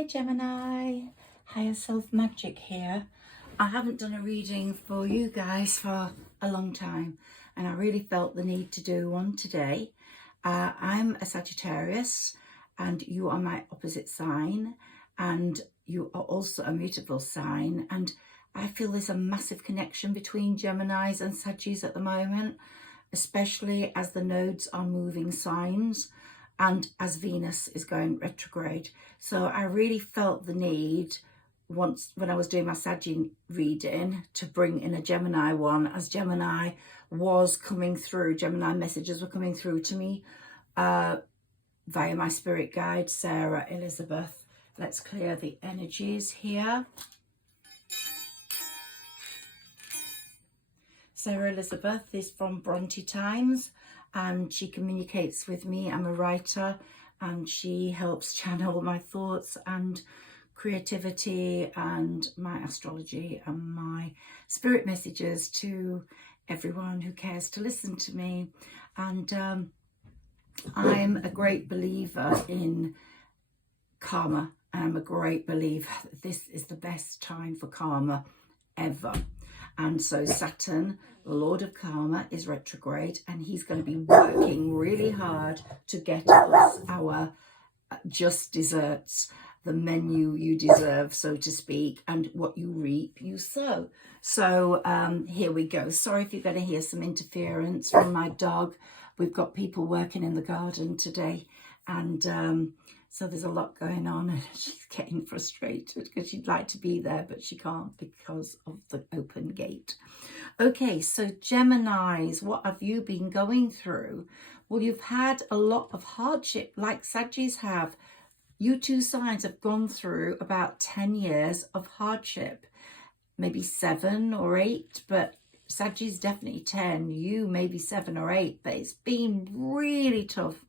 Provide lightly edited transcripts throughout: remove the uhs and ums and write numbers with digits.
Hi Gemini, Higher Self Magic here. I haven't done a reading for you guys for a long time and I really felt the need to do one today. I'm a Sagittarius and you are my opposite sign and you are also a mutable sign, and I feel there's a massive connection between Geminis and Sagittarius at the moment, especially as the nodes are moving signs and as Venus is going retrograde. So I really felt the need once when I was doing my Sagittarius reading to bring in a Gemini one, as Gemini was coming through, Gemini messages were coming through to me via my spirit guide, Sarah Elizabeth. Let's clear the energies here. Sarah Elizabeth is from Bronte Times and she communicates with me. I'm a writer and she helps channel my thoughts and creativity and my astrology and my spirit messages to everyone who cares to listen to me. And I'm a great believer in karma. I'm a great believer that this is the best time for karma ever. And so Saturn, the Lord of Karma, is retrograde and he's going to be working really hard to get us our just desserts, the menu you deserve, so to speak, and what you reap, you sow. So here we go. Sorry if you're going to hear some interference from my dog. We've got people working in the garden today and so there's a lot going on and she's getting frustrated because she'd like to be there, but she can't because of the open gate. Okay, so Geminis, what have you been going through? Well, you've had a lot of hardship like Sagittarius have. You two signs have gone through about 10 years of hardship, maybe 7 or 8, but Sagittarius definitely 10, you maybe 7 or 8, but it's been really tough.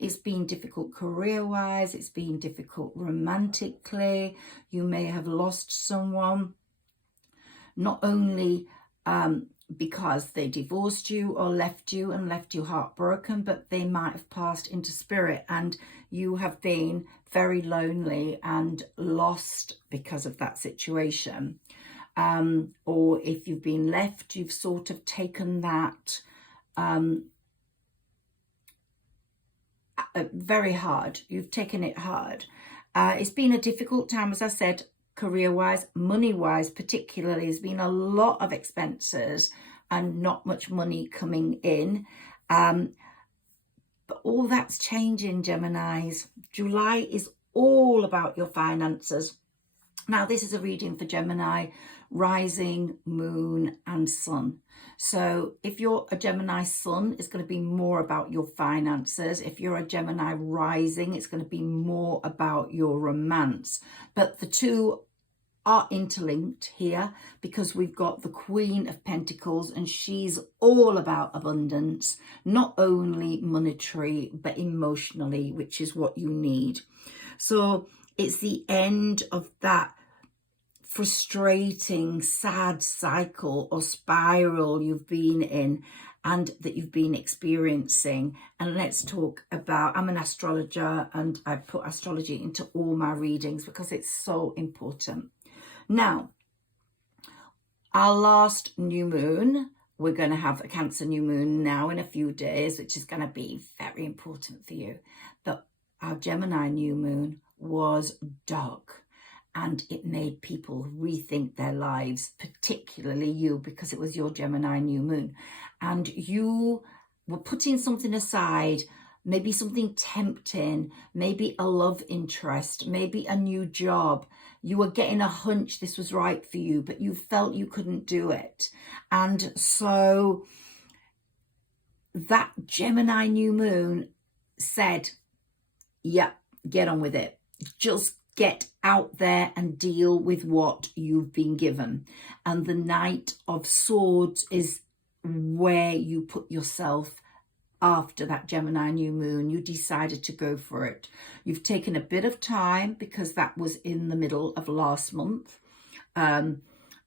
It's been difficult career-wise, it's been difficult romantically. You may have lost someone, not only because they divorced you or left you and left you heartbroken, but they might have passed into spirit and you have been very lonely and lost because of that situation. Or if you've been left, you've sort of taken that very hard. You've taken it hard. It's been a difficult time, as I said, career-wise, money-wise particularly. There's been a lot of expenses and not much money coming in. But all that's changing, Geminis. July is all about your finances. Now, this is a reading for Gemini, rising, moon and sun. So if you're a Gemini sun, it's going to be more about your finances. If you're a Gemini rising, it's going to be more about your romance. But the two are interlinked here because we've got the Queen of Pentacles and she's all about abundance, not only monetary, but emotionally, which is what you need. So it's the end of that frustrating, sad cycle or spiral you've been in and that you've been experiencing. And let's talk about, I'm an astrologer and I put astrology into all my readings because it's so important. Now, our last new moon, we're going to have a Cancer new moon now in a few days, which is going to be very important for you. But our Gemini new moon was dark. And it made people rethink their lives, particularly you, because it was your Gemini new moon. And you were putting something aside, maybe something tempting, maybe a love interest, maybe a new job. You were getting a hunch this was right for you, but you felt you couldn't do it. And so that Gemini new moon said, yeah, get on with it. Just get out there and deal with what you've been given. And the Knight of Swords is where you put yourself after that Gemini new moon. You decided to go for it. You've taken a bit of time because that was in the middle of last month, in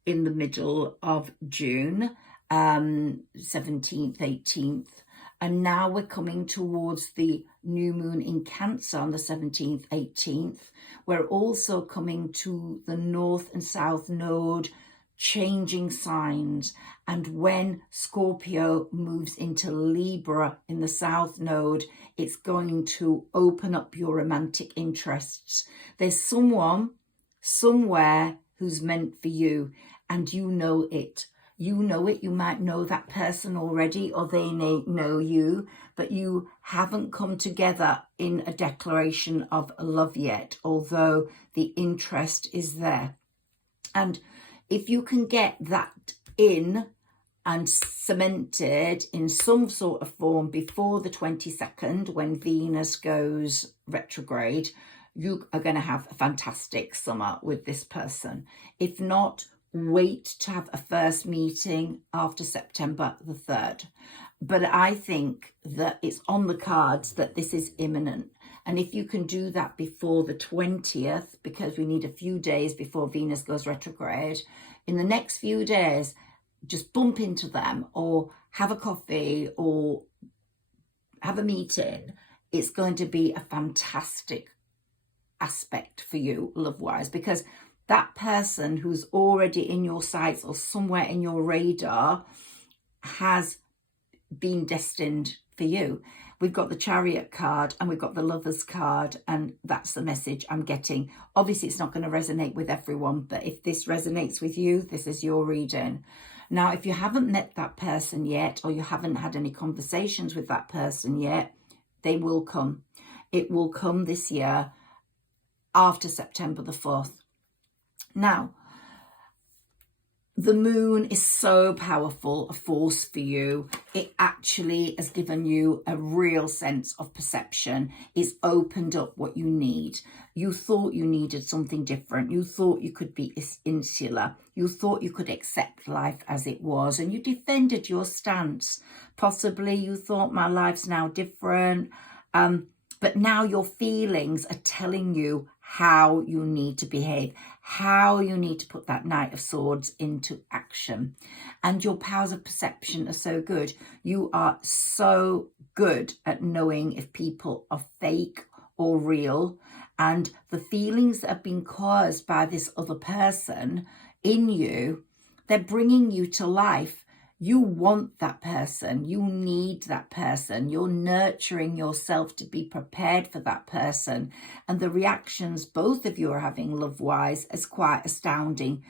the middle of June, 17th, 18th. And now we're coming towards the new moon in Cancer on the 17th, 18th. We're also coming to the North and South Node, changing signs. And when Scorpio moves into Libra in the South Node, it's going to open up your romantic interests. There's someone, somewhere who's meant for you, and you know it. You know it. You might know that person already, or they may know you, but you haven't come together in a declaration of love yet, although the interest is there. And if you can get that in and cemented in some sort of form before the 22nd, when Venus goes retrograde, you are going to have a fantastic summer with this person. If not, wait to have a first meeting after September the 3rd. But I think that it's on the cards that this is imminent. And if you can do that before the 20th, because we need a few days before Venus goes retrograde, in the next few days, just bump into them or have a coffee or have a meeting. It's going to be a fantastic aspect for you love-wise, because that person who's already in your sights or somewhere in your radar has been destined for you. We've got the Chariot card and we've got the Lovers card, and that's the message I'm getting. Obviously, it's not going to resonate with everyone, but if this resonates with you, this is your reading. Now, if you haven't met that person yet, or you haven't had any conversations with that person yet, they will come. It will come this year after September the 4th. Now, the moon is so powerful a force for you. It actually has given you a real sense of perception. It's opened up what you need. You thought you needed something different. You thought you could be insular. You thought you could accept life as it was, and you defended your stance. Possibly you thought, my life's now different. But now your feelings are telling you how you need to behave, how you need to put that Knight of Swords into action. And your powers of perception are so good. You are so good at knowing if people are fake or real. And the feelings that have been caused by this other person in you, they're bringing you to life. You want that person. You need that person. You're nurturing yourself to be prepared for that person. And the reactions both of you are having love-wise is quite astounding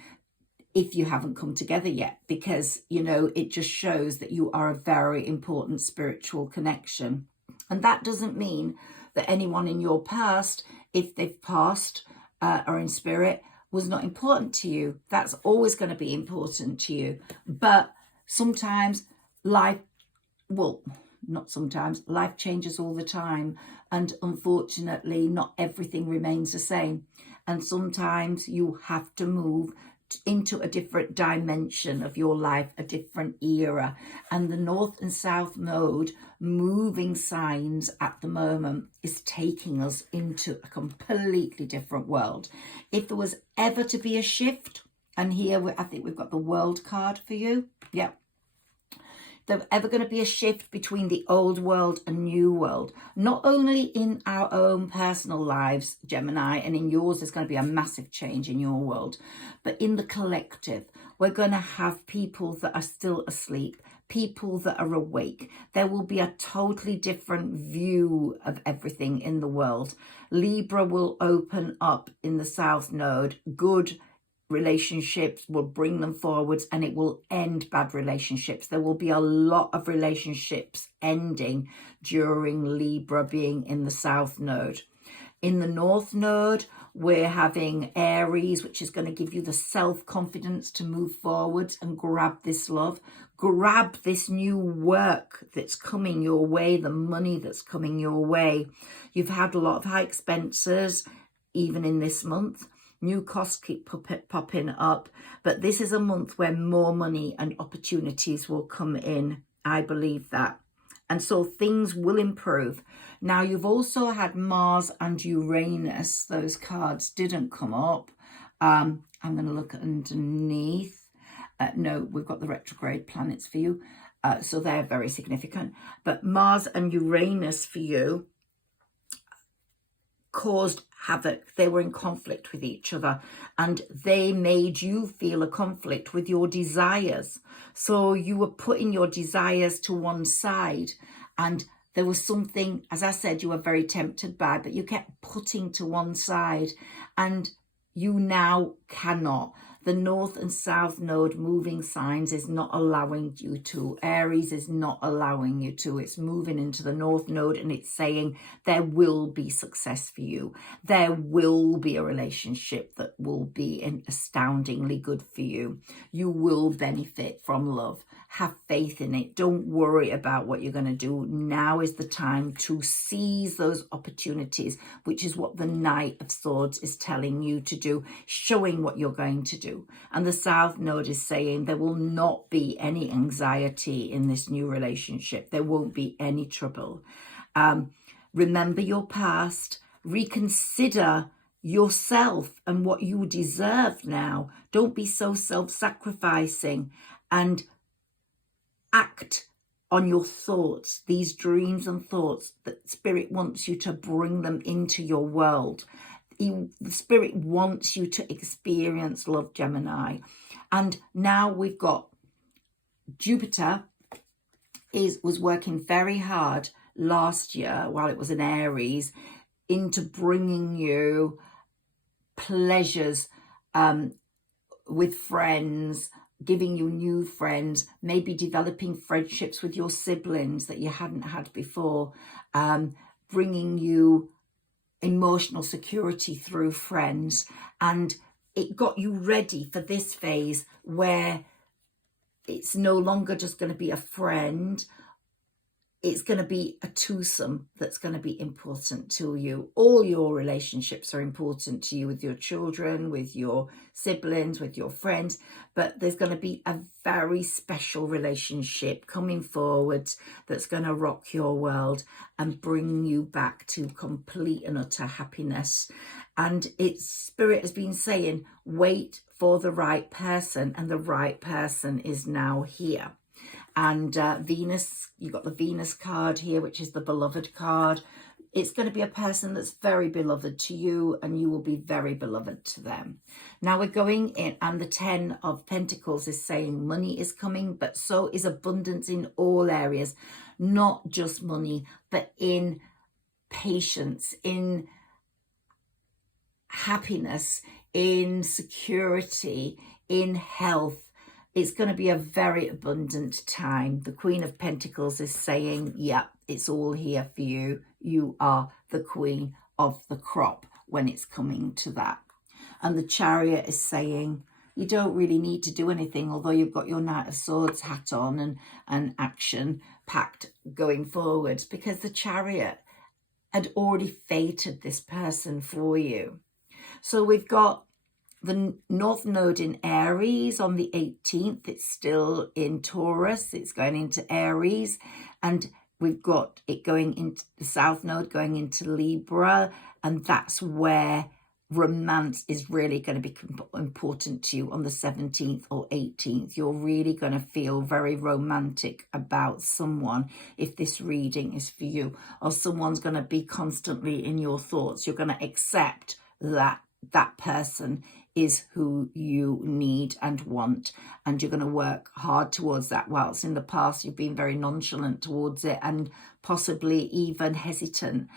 if you haven't come together yet, because, you know, it just shows that you are a very important spiritual connection. And that doesn't mean that anyone in your past, if they've passed or in spirit, was not important to you. That's always going to be important to you. But sometimes life, well, not sometimes, life changes all the time. And unfortunately, not everything remains the same. And sometimes you have to move into a different dimension of your life, a different era. And the North and South Node moving signs at the moment is taking us into a completely different world. If there was ever to be a shift, and here I think we've got the World card for you. Yep. There's ever going to be a shift between the old world and new world, not only in our own personal lives, Gemini, and in yours there's going to be a massive change in your world, but in the collective, we're going to have people that are still asleep, people that are awake. There will be a totally different view of everything in the world. Libra will open up in the South Node. Good relationships will bring them forwards, and it will end bad relationships. There will be a lot of relationships ending during Libra being in the South Node. In the North Node, we're having Aries, which is going to give you the self-confidence to move forwards and grab this love, grab this new work that's coming your way, the money that's coming your way. You've had a lot of high expenses, even in this month. New costs keep popping up, but this is a month where more money and opportunities will come in. I believe that. And so things will improve. Now, you've also had Mars and Uranus. Those cards didn't come up. I'm going to look underneath. No, we've got the retrograde planets for you. So they're very significant. But Mars and Uranus for you caused havoc. They were in conflict with each other, and they made you feel a conflict with your desires. So you were putting your desires to one side, and there was something, as I said, you were very tempted by, but you kept putting to one side, and you now cannot. The North and South node moving signs is not allowing you to. Aries is not allowing you to. It's moving into the North node, and it's saying there will be success for you. There will be a relationship that will be astoundingly good for you. You will benefit from love. Have faith in it. Don't worry about what you're going to do. Now is the time to seize those opportunities, which is what the Knight of Swords is telling you to do, showing what you're going to do. And the South node is saying there will not be any anxiety in this new relationship. There won't be any trouble. Remember your past. Reconsider yourself and what you deserve now. Don't be so self-sacrificing, and act on your thoughts, these dreams and thoughts that Spirit wants you to bring them into your world. The Spirit wants you to experience love, Gemini. And now we've got Jupiter was working very hard last year while it was in Aries into bringing you pleasures with friends, giving you new friends, maybe developing friendships with your siblings that you hadn't had before, bringing you emotional security through friends. And it got you ready for this phase where it's no longer just going to be a friend. It's going to be a twosome that's going to be important to you. All your relationships are important to you, with your children, with your siblings, with your friends. But there's going to be a very special relationship coming forward that's going to rock your world and bring you back to complete and utter happiness. And its Spirit has been saying, wait for the right person, and the right person is now here. And Venus, you've got the Venus card here, which is the beloved card. It's going to be a person that's very beloved to you, and you will be very beloved to them. Now we're going in, and the 10 of Pentacles is saying money is coming, but so is abundance in all areas, not just money, but in patience, in happiness, in security, in health. It's going to be a very abundant time. The Queen of Pentacles is saying, yeah, it's all here for you. You are the queen of the crop when it's coming to that. And the Chariot is saying, you don't really need to do anything, although you've got your Knight of Swords hat on and action packed going forward, because the Chariot had already fated this person for you. So we've got the North Node in Aries on the 18th. It's still in Taurus. It's going into Aries. And we've got it going into the South Node, going into Libra. And that's where romance is really going to be important to you on the 17th or 18th. You're really going to feel very romantic about someone if this reading is for you. Or someone's going to be constantly in your thoughts. You're going to accept that that person is who you need and want, and you're going to work hard towards that. Whilst in the past you've been very nonchalant towards it and possibly even hesitant,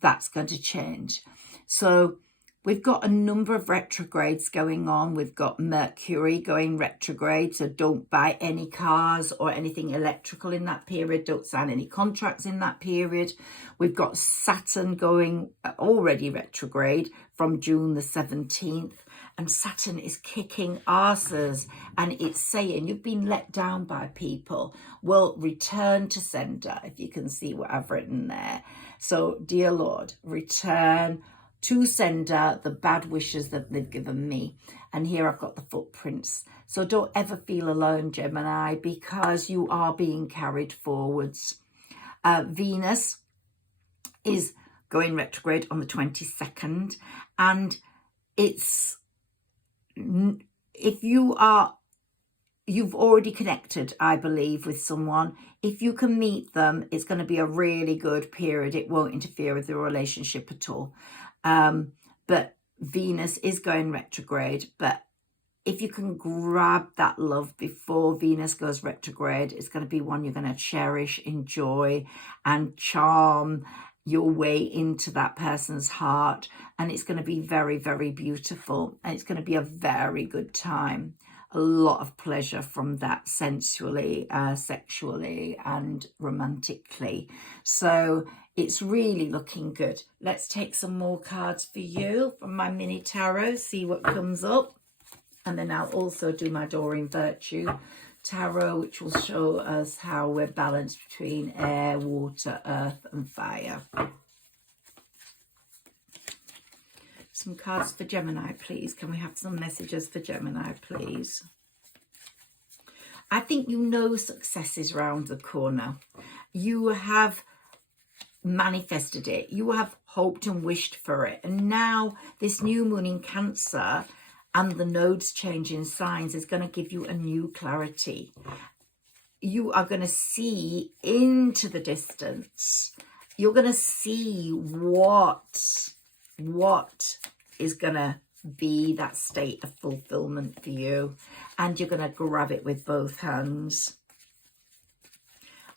that's going to change. So we've got a number of retrogrades going on. We've got Mercury going retrograde, so don't buy any cars or anything electrical in that period. Don't sign any contracts in that period. We've got Saturn going already retrograde from June the 17th. And Saturn is kicking asses, and it's saying you've been let down by people. Well, return to sender, if you can see what I've written there. So, dear Lord, return to sender the bad wishes that they've given me. And here I've got the footprints. So don't ever feel alone, Gemini, because you are being carried forwards. Venus is going retrograde on the 22nd, and it's, if you are you've already connected, I believe, with someone. If you can meet them, it's going to be a really good period. It won't interfere with the relationship at all. But Venus is going retrograde. But if you can grab that love before Venus goes retrograde, it's going to be one you're going to cherish, enjoy, and charm your way into that person's heart. And it's going to be very, very beautiful. And it's going to be a very good time. A lot of pleasure from that sensually, sexually, and romantically. So it's really looking good. Let's take some more cards for you from my mini tarot, see what comes up. And then I'll also do my Doreen Virtue tarot, which will show us how we're balanced between air, water, earth, and fire. Some cards for Gemini, please. Can we have some messages for Gemini, please? I think you know success is round the corner. You have manifested it. You have hoped and wished for it. And now this new moon in Cancer and the nodes changing signs is going to give you a new clarity. You are going to see into the distance. You're going to see what is going to be that state of fulfillment for you, and you're going to grab it with both hands.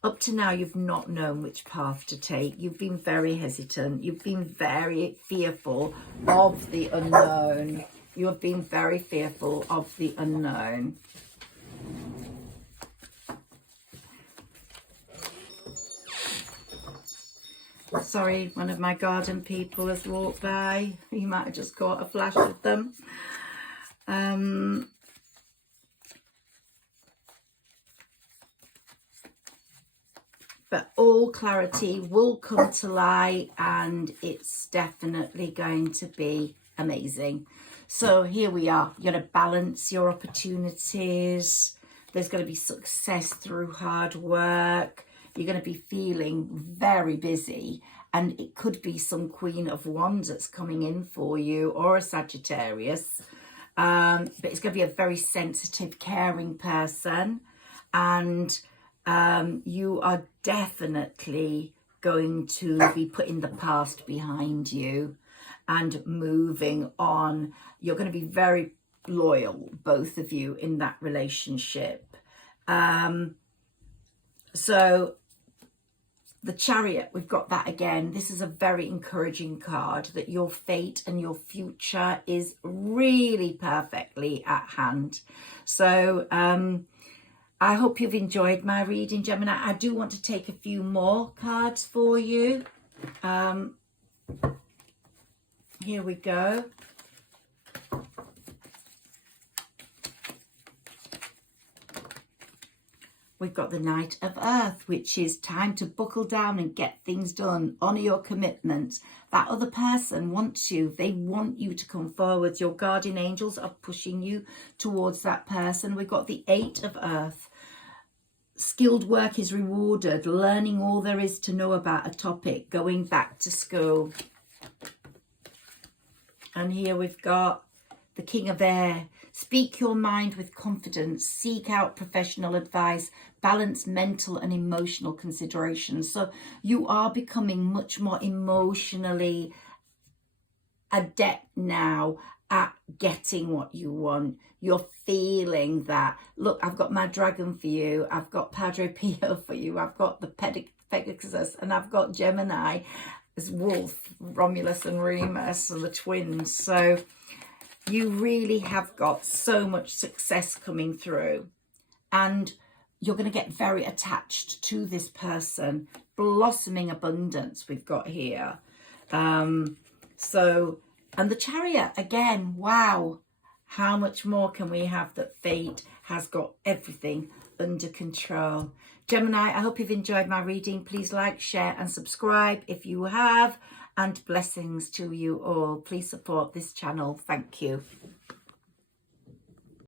Up to now, you've not known which path to take. You've been very hesitant. You've been very fearful of the unknown. You have been very fearful of the unknown. Sorry, one of my garden people has walked by. You might have just caught a flash of them. But all clarity will come to light, and it's definitely going to be amazing. So here we are. You're going to balance your opportunities. There's going to be success through hard work. You're going to be feeling very busy, and it could be some Queen of Wands that's coming in for you, or a Sagittarius. But it's going to be a very sensitive, caring person, and you are definitely going to be putting the past behind you and moving on. You're going to be very loyal, both of you, in that relationship. So the Chariot, we've got that again. This is a very encouraging card that your fate and your future is really perfectly at hand. So I hope you've enjoyed my reading, Gemini. I do want to take a few more cards for you. Here we go. We've got the Knight of Earth, which is time to buckle down and get things done. Honour your commitments. That other person wants you. They want you to come forward. Your guardian angels are pushing you towards that person. We've got the Eight of Earth. Skilled work is rewarded. Learning all there is to know about a topic. Going back to school. And here we've got the King of Air. Speak your mind with confidence. Seek out professional advice. Balance mental and emotional considerations. So you are becoming much more emotionally adept now at getting what you want. You're feeling that. Look, I've got my dragon for you. I've got Padre Pio for you. I've got the Pegasus, and I've got Gemini as Wolf, Romulus and Remus, and the twins. So you really have got so much success coming through, and you're going to get very attached to this person. Blossoming abundance we've got here. And the Chariot again. Wow, how much more can we have that fate has got everything under control? Gemini, I hope you've enjoyed my reading. Please like, share and subscribe if you have, and blessings to you all. Please support this channel. Thank you.